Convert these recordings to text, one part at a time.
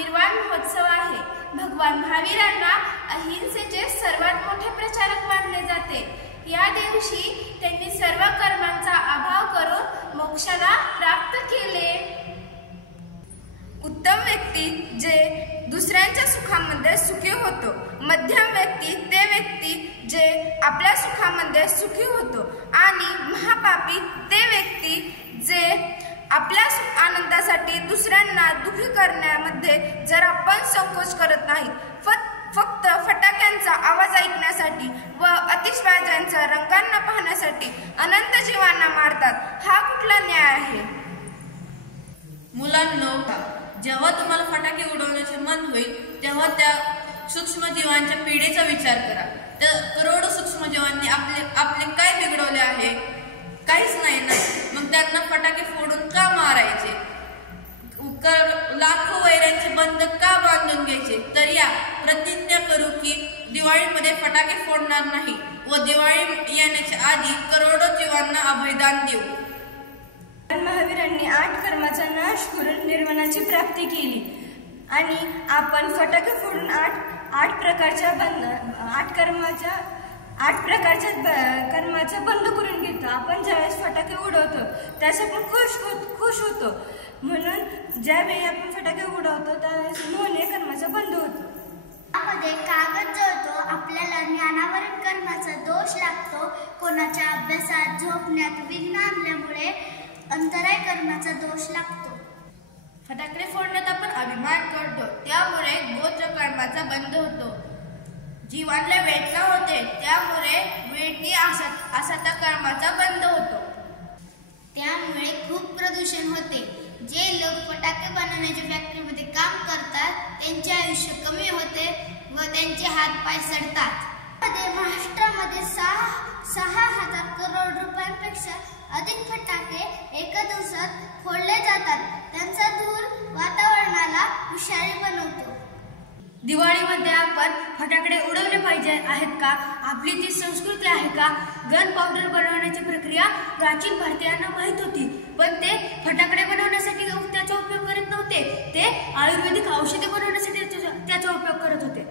निर्वाण महोत्सव आहे। भगवान महावीरांना अहिंसेचे सर्वात मोठे प्रचारक मानले जाते। या दिवशी त्यांनी सर्व कर्मांचा अभाव करून मोक्षाला प्राप्त केले। उत्तम व्यक्ती जे दुसऱ्यांच्या सुखामध्ये सुखी होतो, मध्यम व्यक्ती ते व्यक्ती जे आपल्या सुखामध्ये सुखी होतो आणि महापापी ते व्यक्ती जे आपल्या आनंदासाठी दुसऱ्यांना दुखी करण्यामध्ये जर आपण संकोच करत नाही, फक्त फटाक्यांचा आवाज ऐकण्यासाठी व आतिषबाज्यांचा रंगांना पाहण्यासाठी अनंत जीवांना मारतात, हा कुठला न्याय आहे? मुलांनो, जेव्हा तुम्हाला फटाके उडवण्याचे मन होईल तेव्हा त्या सूक्ष्मजीवांच्या पिढीचा विचार करा। त्या करोडो सूक्ष्मजीवांनी आपले काय बिघडवले आहे? काहीच नाही ना। मग त्यांना फटाके फोडून का मारायचे? लाखो वैरांचे बंध का बांधून घ्यायचे? तर या प्रतिज्ञा करू की दिवाळीमध्ये फटाके फोडणार नाही व दिवाळी येण्याच्या आधी करोडो जीवांना अभयदान देऊ। महावीरांनी 8 कर्माचा नाश करून निर्वाणाची प्राप्ती केली आणि आपण फटाके फोडून 8 प्रकारच्या कर्माचा बंद करून घेतो। आपण ज्यावेळेस फटाके उडवतो त्यास आपण खुश होतो, म्हणून ज्यावेळी आपण फटाके उडवतो त्यावेळेस मोने कर्माचा बंद होतो। त्यामध्ये कागद जळतो, आपल्याला ज्ञानावरील कर्माचा दोष लागतो, कोणाच्या अभ्यासात झोपण्यात विघ्न आणल्यामुळे अंतराय कर्माचा दोष लागतो। फटाके फोडण्यात आपण अभिमान करतो, त्यामुळे गोत्र कर्माचा बंद होतो। जीवांना वेदना होते, त्यामुळे वेदनी असता कर्माचा बंद होतो। त्यामुळे खूप प्रदूषण होते। जे लोक फटाके बनवण्याच्या फॅक्टरीमध्ये काम करतात त्यांचे आयुष्य कमी होते व त्यांचे हात पाय सडतात। महाराष्ट्रामध्ये 6,000 करोड रुपयांपेक्षा अधिक फटाके एका दिवसात फोडले जातात। त्यांचा धूर वातावरणाला विषारी बनवतो। दिवाळीमध्ये आपण फटाकडे उडवले पाहिजे आहेत का? आपली ती संस्कृती आहे का? गन पावडर बनवण्याची प्रक्रिया प्राचीन भारतीयांना माहित होती, पण ते फटाकडे बनवण्यासाठी त्याचा उपयोग करत नव्हते, ते आयुर्वेदिक औषधे बनवण्यासाठी त्याचा उपयोग करत होते।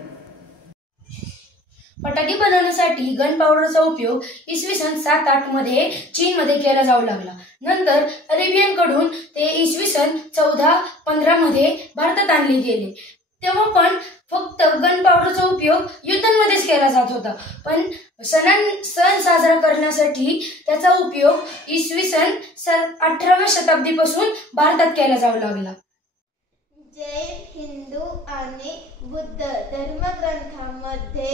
फटाके बनवण्यासाठी गन पावडरचा उपयोग इसवी सन 7-8 मध्ये चीनमध्ये केला जाऊ लागला। नंतर अरेबियन कडून ते इसवी सन 14-15 मध्ये भारतात आणले गेले। तेव्हा पण फक्त गन पावडरचा उपयोग युद्धांमध्येच केला जात होता, पण सण साजरा करण्यासाठी त्याचा उपयोग इसवी सन 18व्या शताब्दीपासून भारतात केला जाऊ लागला। जैन, हिंदू आणि बुद्ध धर्मग्रंथांमध्ये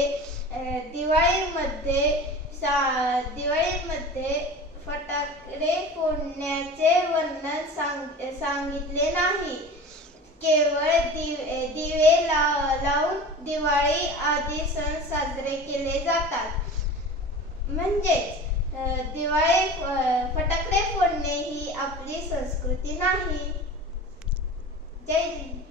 दिवाळीमध्ये फटाके फोडण्याचे वर्णन सांगितले नाही। केवळ दिवे लावून दिवाळी आदी सण साजरे केले जातात। म्हणजेच दिवाळी फटाके फोडणे ही आपली संस्कृती नाही। जय हिंद।